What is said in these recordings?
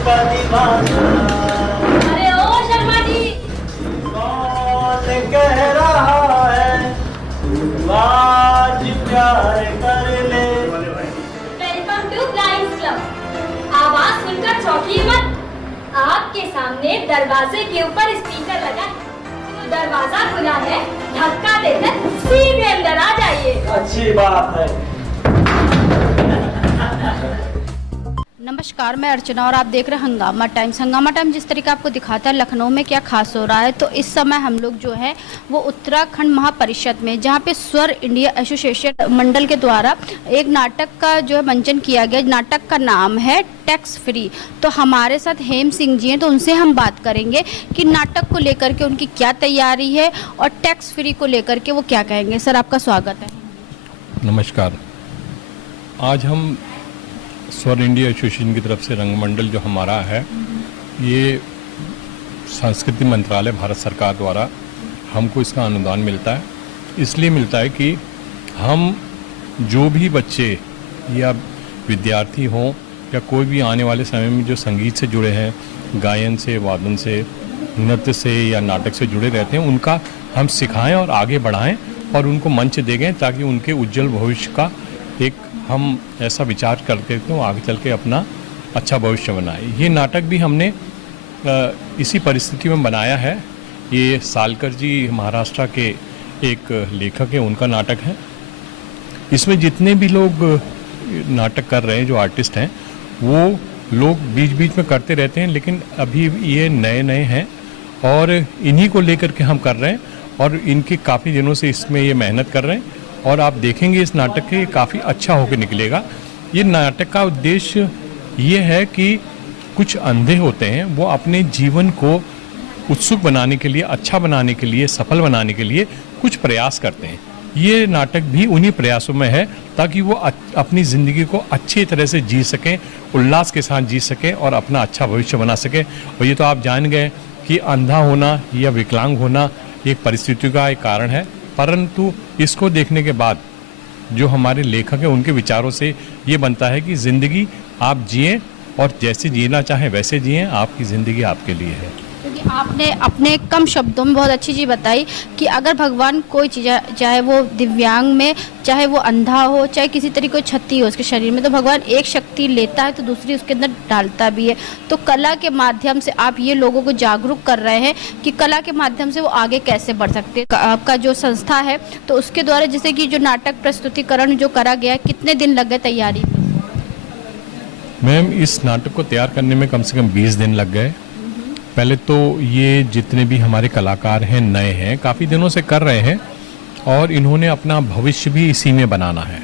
का दीवाना। अरे ओ शर्मा जी, कौन कह रहा है आज प्यार कर ले। Welcome to flying club. आवाज सुनकर चौंकिए मत। आपके सामने दरवाजे के ऊपर स्पीकर लगा है। तो दरवाजा खुला है, धक्का देकर सीधे अंदर आ जाइए। अच्छी बात है। नमस्कार, मैं अर्चना और आप देख रहे हैं हंगामा टाइम्स। हंगामा टाइम जिस तरीके आपको दिखाता है लखनऊ में क्या खास हो रहा है, तो इस समय हम लोग जो है वो उत्तराखंड महापरिषद में, जहाँ पे स्वर इंडिया एसोसिएशन मंडल के द्वारा एक नाटक का जो है मंचन किया गया। नाटक का नाम है टैक्स फ्री। तो हमारे साथ हेम सिंह जी हैं, तो उनसे हम बात करेंगे कि नाटक को लेकर के उनकी क्या तैयारी है और टैक्स फ्री को लेकर के वो क्या कहेंगे। सर, आपका स्वागत है। नमस्कार। आज हम स्वर इंडिया एसोसिएशन की तरफ से रंगमंडल जो हमारा है, ये संस्कृति मंत्रालय भारत सरकार द्वारा हमको इसका अनुदान मिलता है। इसलिए मिलता है कि हम जो भी बच्चे या विद्यार्थी हों या कोई भी आने वाले समय में जो संगीत से जुड़े हैं, गायन से, वादन से, नृत्य से या नाटक से जुड़े रहते हैं, उनका हम सिखाएं और आगे बढ़ाएं और उनको मंच दें ताकि उनके उज्जवल भविष्य का एक हम ऐसा विचार करके तो आगे चल के अपना अच्छा भविष्य बनाए। ये नाटक भी हमने इसी परिस्थिति में बनाया है। ये सालकर जी महाराष्ट्र के एक लेखक हैं, उनका नाटक है। इसमें जितने भी लोग नाटक कर रहे हैं, जो आर्टिस्ट हैं, वो लोग बीच बीच में करते रहते हैं, लेकिन अभी ये नए नए हैं और इन्हीं को लेकर के हम कर रहे हैं और इनके काफ़ी दिनों से इसमें ये मेहनत कर रहे हैं और आप देखेंगे इस नाटक के काफ़ी अच्छा होकर निकलेगा। ये नाटक का उद्देश्य ये है कि कुछ अंधे होते हैं, वो अपने जीवन को उत्सुक बनाने के लिए, अच्छा बनाने के लिए, सफल बनाने के लिए कुछ प्रयास करते हैं। ये नाटक भी उन्हीं प्रयासों में है ताकि वो अपनी ज़िंदगी को अच्छी तरह से जी सकें, उल्लास के साथ जी सकें और अपना अच्छा भविष्य बना सकें। और ये तो आप जान गए कि अंधा होना या विकलांग होना एक परिस्थिति का एक कारण है, परंतु इसको देखने के बाद जो हमारे लेखक हैं उनके विचारों से ये बनता है कि ज़िंदगी आप जिएं और जैसे जीना चाहें वैसे जिएं, आपकी ज़िंदगी आपके लिए है। क्योंकि आपने अपने कम शब्दों में बहुत अच्छी चीज़ बताई कि अगर भगवान कोई चीज़, चाहे वो दिव्यांग में, चाहे वो अंधा हो, चाहे किसी तरीके की क्षति हो उसके शरीर में, तो भगवान एक शक्ति लेता है तो दूसरी उसके अंदर डालता भी है। तो कला के माध्यम से आप ये लोगों को जागरूक कर रहे हैं कि कला के माध्यम से वो आगे कैसे बढ़ सकते हैं। आपका जो संस्था है तो उसके द्वारा जैसे कि जो नाटक प्रस्तुतिकरण जो करा गया, कितने दिन लग गए तैयारी में? मैम, इस नाटक को तैयार करने में कम से कम 20 दिन लग गए। पहले तो ये जितने भी हमारे कलाकार हैं, नए हैं, काफ़ी दिनों से कर रहे हैं और इन्होंने अपना भविष्य भी इसी में बनाना है।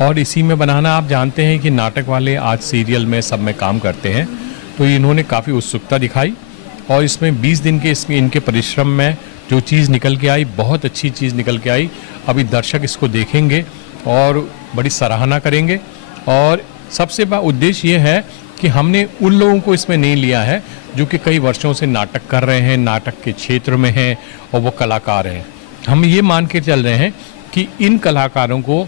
और इसी में बनाना, आप जानते हैं कि नाटक वाले आज सीरियल में सब में काम करते हैं, तो इन्होंने काफ़ी उत्सुकता दिखाई और इसमें 20 दिन के इसमें इनके परिश्रम में जो चीज़ निकल के आई, बहुत अच्छी चीज़ निकल के आई। अभी दर्शक इसको देखेंगे और बड़ी सराहना करेंगे। और सबसे बड़ा उद्देश्य ये है कि हमने उन लोगों को इसमें नहीं लिया है जो कि कई वर्षों से नाटक कर रहे हैं, नाटक के क्षेत्र में हैं और वो कलाकार हैं। हम ये मान के चल रहे हैं कि इन कलाकारों को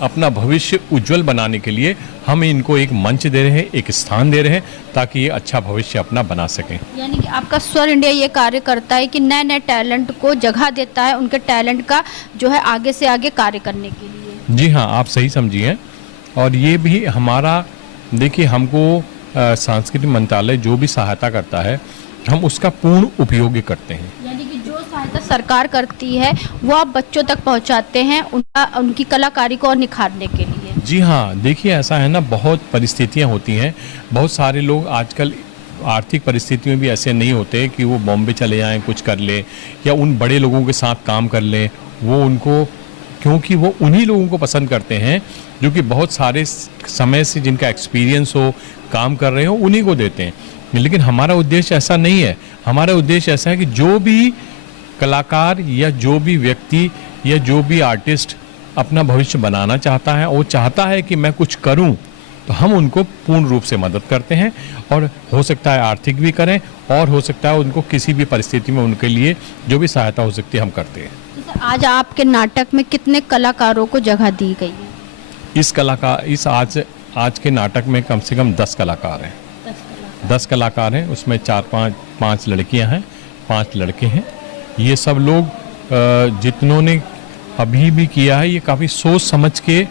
अपना भविष्य उज्जवल बनाने के लिए हम इनको एक मंच दे रहे हैं, एक स्थान दे रहे हैं ताकि ये अच्छा भविष्य अपना बना सकें। यानी कि आपका स्वर इंडिया ये कार्य करता है कि नए नए टैलेंट को जगह देता है, उनके टैलेंट का जो है आगे से आगे कार्य करने के लिए। जी हाँ, आप सही समझिए। और ये भी हमारा, देखिए, हमको सांस्कृतिक मंत्रालय जो भी सहायता करता है हम उसका पूर्ण उपयोग करते हैं। यानी कि जो सहायता सरकार करती है वो आप बच्चों तक पहुंचाते हैं उनकी कलाकारी को और निखारने के लिए। जी हाँ, देखिए, ऐसा है ना, बहुत परिस्थितियां होती हैं। बहुत सारे लोग आजकल आर्थिक परिस्थितियों में भी ऐसे नहीं होते कि वो बॉम्बे चले जाएं, कुछ कर लें या उन बड़े लोगों के साथ काम कर लें। वो उनको, क्योंकि वो उन्हीं लोगों को पसंद करते हैं जो कि बहुत सारे समय से जिनका एक्सपीरियंस हो, काम कर रहे हो, उन्हीं को देते हैं। लेकिन हमारा उद्देश्य ऐसा नहीं है। हमारा उद्देश्य ऐसा है कि जो भी कलाकार या जो भी व्यक्ति या जो भी आर्टिस्ट अपना भविष्य बनाना चाहता है, वो चाहता है कि मैं कुछ करूं, तो हम उनको पूर्ण रूप से मदद करते हैं। और हो सकता है आर्थिक भी करें और हो सकता है उनको किसी भी परिस्थिति में उनके लिए जो भी सहायता हो सकती है हम करते हैं। आज आपके नाटक में कितने कलाकारों को जगह दी गई है? आज के नाटक में कम से कम 10 कलाकार हैं। 10 कलाकार हैं, उसमें 5 लड़कियां हैं, 5 लड़के हैं। ये सब लोग जितनों ने अभी भी किया है, ये काफ़ी सोच समझ के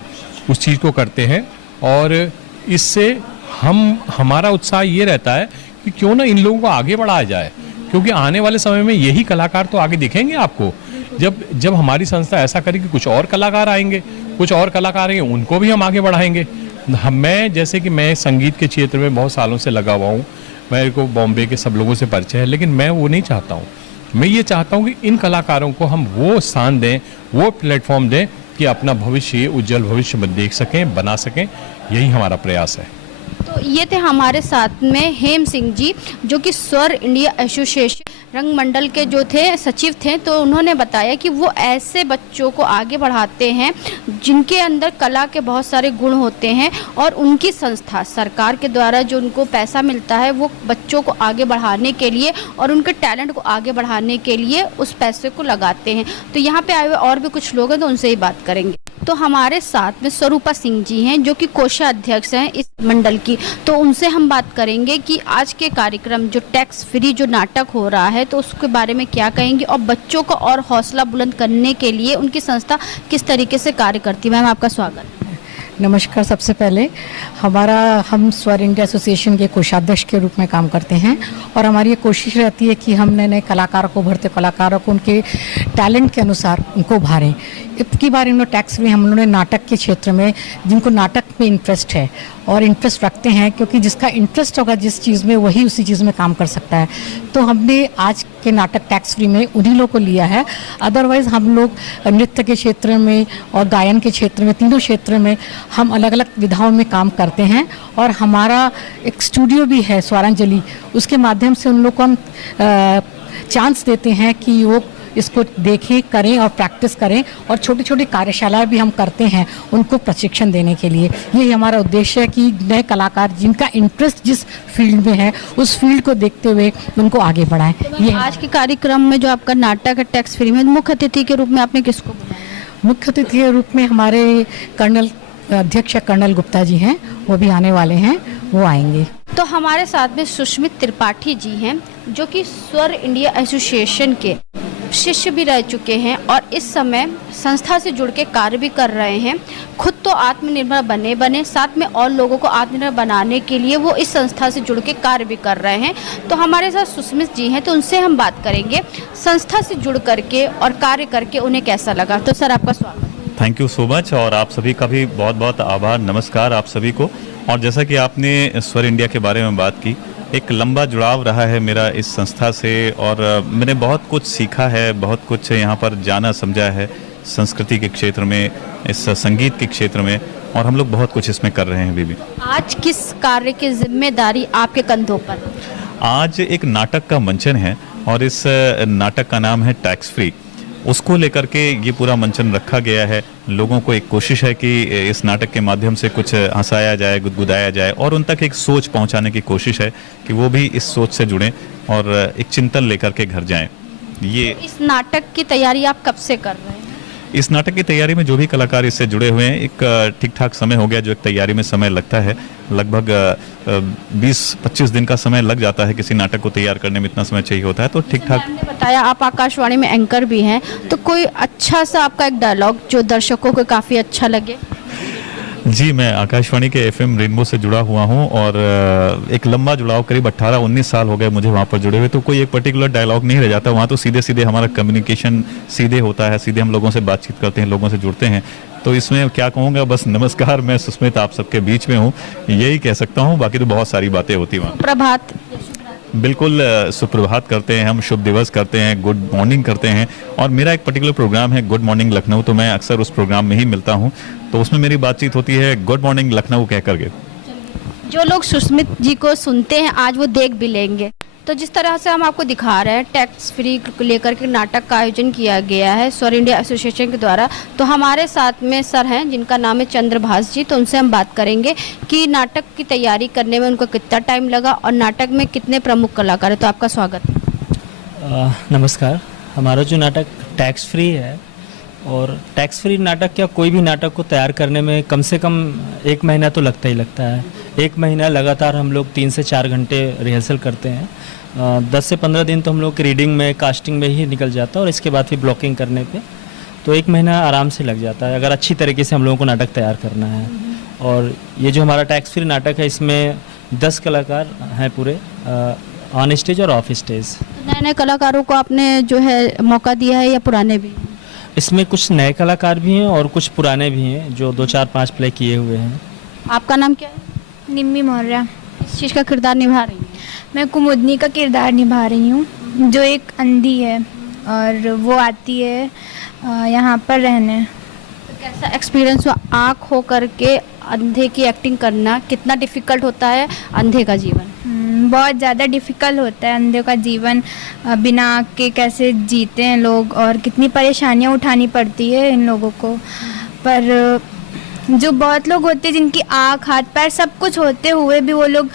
उस चीज़ को करते हैं और इससे हमारा उत्साह ये रहता है कि क्यों ना इन लोगों को आगे बढ़ाया जाए, क्योंकि आने वाले समय में यही कलाकार तो आगे दिखेंगे आपको। जब हमारी संस्था ऐसा करेगी, कुछ और कलाकार आएंगे, उनको भी हम आगे बढ़ाएंगे। मैं जैसे कि मैं संगीत के क्षेत्र में बहुत सालों से लगा हुआ हूँ, मेरे को बॉम्बे के सब लोगों से परिचय है, लेकिन मैं वो नहीं चाहता हूँ। मैं ये चाहता हूँ कि इन कलाकारों को हम वो स्थान दें, वो प्लेटफॉर्म दें कि अपना भविष्य, उज्जवल भविष्य देख सकें, बना सकें। यही हमारा प्रयास है। तो ये थे हमारे साथ में हेम सिंह जी, जो कि स्वर इंडिया एसोसिएशन रंग मंडल के जो थे सचिव थे। तो उन्होंने बताया कि वो ऐसे बच्चों को आगे बढ़ाते हैं जिनके अंदर कला के बहुत सारे गुण होते हैं, और उनकी संस्था सरकार के द्वारा जो उनको पैसा मिलता है वो बच्चों को आगे बढ़ाने के लिए और उनके टैलेंट को आगे बढ़ाने के लिए उस पैसे को लगाते हैं। तो यहाँ पे आए हुए और भी कुछ लोग हैं, तो उनसे ही बात करेंगे। तो हमारे साथ में स्वरूपा सिंह जी हैं, जो कि कोषाध्यक्ष हैं इस मंडल की। तो उनसे हम बात करेंगे कि आज के कार्यक्रम जो टैक्स फ्री जो नाटक हो रहा है, तो उसके बारे में क्या कहेंगे, और बच्चों को और हौसला बुलंद करने के लिए उनकी संस्था किस तरीके से कार्य करती है। मैम, आपका स्वागत। नमस्कार। सबसे पहले हम स्वर इंडिया एसोसिएशन के कोषाध्यक्ष के रूप में काम करते हैं, और हमारी ये कोशिश रहती है कि हम नए नए कलाकारों को, उभरते कलाकारों को उनके टैलेंट के अनुसार उनको उभारें। इतनी बार इन लोग टैक्स में हम लोगों ने नाटक के क्षेत्र में, जिनको नाटक में इंटरेस्ट है और इंटरेस्ट रखते हैं, क्योंकि जिसका इंटरेस्ट होगा जिस चीज़ में, वही उसी चीज़ में काम कर सकता है। तो हमने आज के नाटक टैक्स फ्री में उन्हीं लोगों को लिया है। अदरवाइज़ हम लोग नृत्य के क्षेत्र में और गायन के क्षेत्र में, तीनों क्षेत्र में हम अलग अलग विधाओं में काम करते हैं। और हमारा एक स्टूडियो भी है स्वरांजलि, उसके माध्यम से उन लोग को हम चांस देते हैं कि वो इसको देखें, करें और प्रैक्टिस करें, और छोटी छोटी कार्यशालाएं भी हम करते हैं उनको प्रशिक्षण देने के लिए। यही हमारा उद्देश्य है कि नए कलाकार जिनका इंटरेस्ट जिस फील्ड में है, उस फील्ड को देखते हुए उनको आगे बढ़ाएं। ये आज के कार्यक्रम में जो आपका नाटक है टैक्स फ्री में, मुख्य अतिथि के रूप में आपने किसको बुलाया? मुख्य अतिथि के रूप में हमारे अध्यक्ष कर्नल गुप्ता जी हैं, वो भी आने वाले हैं, वो आएंगे। तो हमारे साथ में सुष्मित त्रिपाठी जी हैं, जो कि स्वर इंडिया एसोसिएशन के शिष्य भी रह चुके हैं और इस समय संस्था से जुड़ के कार्य भी कर रहे हैं। खुद तो आत्मनिर्भर बने साथ में और लोगों को आत्मनिर्भर बनाने के लिए वो इस संस्था से जुड़ के कार्य भी कर रहे हैं। तो हमारे साथ सुष्मित जी हैं, तो उनसे हम बात करेंगे संस्था से जुड़ करके और कार्य करके उन्हें कैसा लगा। तो सर, आपका स्वागत। थैंक यू सो मच, और आप सभी का भी बहुत बहुत आभार, नमस्कार आप सभी को। और जैसा कि आपने स्वर इंडिया के बारे में बात की, एक लंबा जुड़ाव रहा है मेरा इस संस्था से, और मैंने बहुत कुछ सीखा है, बहुत कुछ यहाँ पर जाना समझा है संस्कृति के क्षेत्र में, इस संगीत के क्षेत्र में, और हम लोग बहुत कुछ इसमें कर रहे हैं अभी भी। आज किस कार्य की जिम्मेदारी आपके कंधों पर? आज एक नाटक का मंचन है, और इस नाटक का नाम है टैक्स फ्री। उसको लेकर के ये पूरा मंचन रखा गया है। लोगों को एक कोशिश है कि इस नाटक के माध्यम से कुछ हंसाया जाए, गुदगुदाया जाए, और उन तक एक सोच पहुंचाने की कोशिश है कि वो भी इस सोच से जुड़ें और एक चिंतन लेकर के घर जाएं। ये इस नाटक की तैयारी आप कब से कर रहे हैं? इस नाटक की तैयारी में जो भी कलाकार इससे जुड़े हुए हैं, एक ठीक ठाक समय हो गया जो एक तैयारी में समय लगता है। लगभग 20-25 दिन का समय लग जाता है किसी नाटक को तैयार करने में, इतना समय चाहिए होता है। तो ठीक ठाक। आपने बताया आप आकाशवाणी में एंकर भी हैं, तो कोई अच्छा सा आपका एक डायलॉग जो दर्शकों को काफ़ी अच्छा लगे। जी, मैं आकाशवाणी के FM रेनबो से जुड़ा हुआ हूं, और एक लंबा जुड़ाव, करीब 18-19 साल हो गए मुझे वहां पर जुड़े हुए। तो कोई एक पर्टिकुलर डायलॉग नहीं रह जाता वहां, तो सीधे सीधे हमारा कम्युनिकेशन सीधे होता है, सीधे हम लोगों से बातचीत करते हैं, लोगों से जुड़ते हैं। तो इसमें क्या कहूँगा, बस नमस्कार, मैं सुष्मित आप सबके बीच में हूँ, यही कह सकता हूँ। बाकी तो बहुत सारी बातें होती वहाँ। प्रभात। बिल्कुल, सुप्रभात करते हैं हम, शुभ दिवस करते हैं, गुड मॉर्निंग करते हैं। और मेरा एक पर्टिकुलर प्रोग्राम है गुड मॉर्निंग लखनऊ, तो मैं अक्सर उस प्रोग्राम में ही मिलता हूं, तो उसमें मेरी बातचीत होती है गुड मॉर्निंग लखनऊ कह करके। जो लोग सुष्मित जी को सुनते हैं आज वो देख भी लेंगे। तो जिस तरह से हम आपको दिखा रहे हैं, टैक्स फ्री को लेकर के नाटक का आयोजन किया गया है स्वर इंडिया एसोसिएशन के द्वारा। तो हमारे साथ में सर हैं जिनका नाम है चंद्रभाष जी, तो उनसे हम बात करेंगे कि नाटक की तैयारी करने में उनको कितना टाइम लगा और नाटक में कितने प्रमुख कलाकार हैं। तो आपका स्वागत। नमस्कार। हमारा जो नाटक टैक्स फ्री है और टैक्स फ्री नाटक या कोई भी नाटक को तैयार करने में कम से कम 1 महीना तो लगता ही लगता है। 1 महीना लगातार हम लोग 3 से 4 घंटे रिहर्सल करते हैं। 10 से 15 दिन तो हम लोग की रीडिंग में, कास्टिंग में ही निकल जाता है और इसके बाद फिर ब्लॉकिंग करने पे तो 1 महीना आराम से लग जाता है, अगर अच्छी तरीके से हम लोगों को नाटक तैयार करना है। और ये जो हमारा टैक्स फ्री नाटक है, इसमें 10 कलाकार हैं पूरे, ऑन स्टेज और ऑफ स्टेज। नए नए कलाकारों को आपने जो है मौका दिया है या पुराने भी? इसमें कुछ नए कलाकार भी हैं और कुछ पुराने भी हैं जो 2, 4, 5 प्ले किए हुए हैं। आपका नाम क्या है? निम्मी मौर्य। किस चीज़ का किरदार निभा रही हैं? मैं कुमुदनी का किरदार निभा रही हूँ, जो एक अंधी है और वो आती है यहाँ पर रहने। तो कैसा एक्सपीरियंस हुआ आँख हो करके अंधे की एक्टिंग करना? कितना डिफ़िकल्ट होता है अंधे का जीवन? बहुत ज़्यादा डिफ़िकल्ट होता है अंधे का जीवन। बिना आँख के कैसे जीते हैं लोग और कितनी परेशानियाँ उठानी पड़ती है इन लोगों को। पर जो बहुत लोग होते हैं जिनकी आँख, हाथ, पैर सब कुछ होते हुए भी वो लोग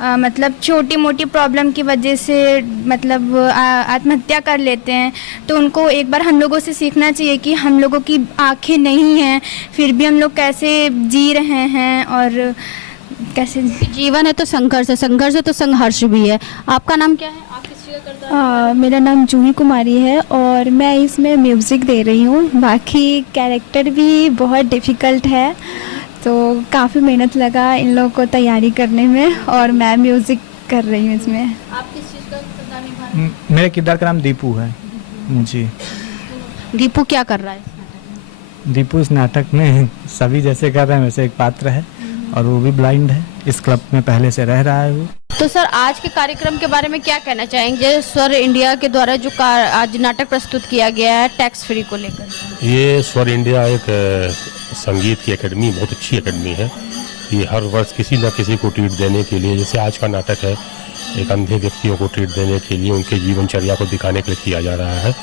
मतलब छोटी मोटी प्रॉब्लम की वजह से मतलब आत्महत्या कर लेते हैं, तो उनको एक बार हम लोगों से सीखना चाहिए कि हम लोगों की आँखें नहीं हैं फिर भी हम लोग कैसे जी रहे हैं और कैसे। जीवन है तो संघर्ष है, संघर्ष है तो संघर्ष भी है। आपका नाम क्या है? आप किस चीज़ का करते मेरा नाम जूही कुमारी है और मैं इसमें म्यूज़िक दे रही हूँ। बाकी कैरेक्टर भी बहुत डिफ़िकल्ट है, तो काफ़ी मेहनत लगा इन लोगों को तैयारी करने में और मैं म्यूज़िक कर रही हूँ इसमें। आप किस चीज़ का किरदार निभा रहे हैं? मेरे किरदार का नाम दीपू है जी। दीपू क्या कर रहा है? दीपू इस नाटक में सभी जैसे कर रहे हैं वैसे एक पात्र है और वो भी ब्लाइंड है। इस क्लब में पहले से रह रहा है वो। तो सर आज के कार्यक्रम के बारे में क्या कहना चाहेंगे? स्वर इंडिया के द्वारा जो आज नाटक प्रस्तुत किया गया है टैक्स फ्री को लेकर। ये स्वर इंडिया एक संगीत की एकेडमी, बहुत अच्छी एकेडमी है। ये हर वर्ष किसी न किसी को ट्रीट देने के लिए, जैसे आज का नाटक है, एक अंधे व्यक्तियों को ट्रीट देने के लिए, उनके जीवनचर्या को दिखाने के लिए किया जा रहा है।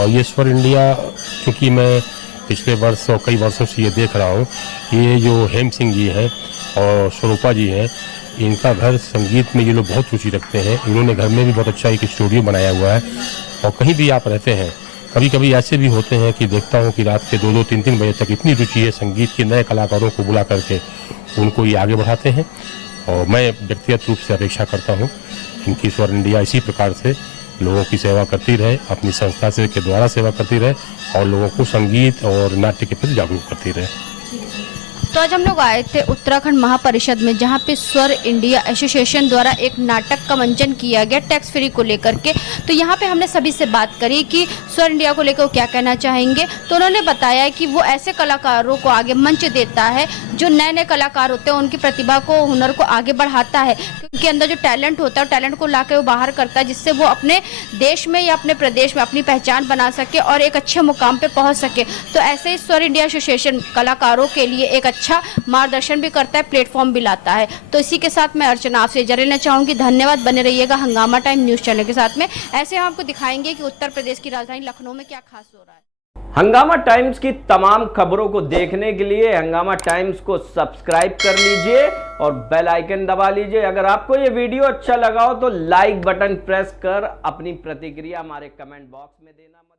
और ये स्वर इंडिया, क्योंकि मैं पिछले वर्ष और कई वर्षों से ये देख रहा हूँ, ये जो हेम सिंह जी हैं और स्वरूपा जी हैं, इनका घर संगीत में ये लोग बहुत रुचि रखते हैं। इन्होंने घर में भी बहुत अच्छा एक स्टूडियो बनाया हुआ है। और कहीं भी आप रहते हैं, कभी कभी ऐसे भी होते हैं कि देखता हूँ कि रात के 2-2, 3-3 बजे तक इतनी रुचि है संगीत के, नए कलाकारों को बुला करके उनको ये आगे बढ़ाते हैं। और मैं व्यक्तिगत रूप से अपेक्षा करता हूँ इनकी स्वर इंडिया इसी प्रकार से लोगों की सेवा करती रहे, अपनी संस्था से के द्वारा सेवा करती रहे और लोगों को संगीत और नाट्य के प्रति जागरूक करती रहे। तो आज हम लोग आए थे उत्तराखंड महापरिषद में, जहाँ पे स्वर इंडिया एसोसिएशन द्वारा एक नाटक का मंचन किया गया टैक्स फ्री को लेकर के। तो यहाँ पे हमने सभी से बात करी कि स्वर इंडिया को लेकर वो क्या कहना चाहेंगे। तो उन्होंने बताया कि वो ऐसे कलाकारों को आगे मंच देता है जो नए नए कलाकार होते हैं, उनकी प्रतिभा को, हुनर को आगे बढ़ाता है, क्योंकि अंदर जो टैलेंट होता है टैलेंट को ला के वो बाहर करता है, जिससे वो अपने देश में या अपने प्रदेश में अपनी पहचान बना सके और एक अच्छे मुकाम पे पहुँच सके। तो ऐसे ही स्वर इंडिया एसोसिएशन कलाकारों के लिए एक अच्छा मार्गदर्शन भी करता है, प्लेटफॉर्म भी लाता है। तो इसी के साथ मैं अर्चना आपसे इजाज़त लेना चाहूँगी। धन्यवाद। बने रहिएगा हंगामा टाइम न्यूज़ चैनल के साथ में। ऐसे हम आपको दिखाएंगे कि उत्तर प्रदेश की राजधानी लखनऊ में क्या खास हो रहा है। हंगामा टाइम्स की तमाम खबरों को देखने के लिए हंगामा टाइम्स को सब्सक्राइब कर लीजिए और बेल आइकन दबा लीजिए। अगर आपको ये वीडियो अच्छा लगा हो तो लाइक बटन प्रेस कर अपनी प्रतिक्रिया हमारे कमेंट बॉक्स में देना मत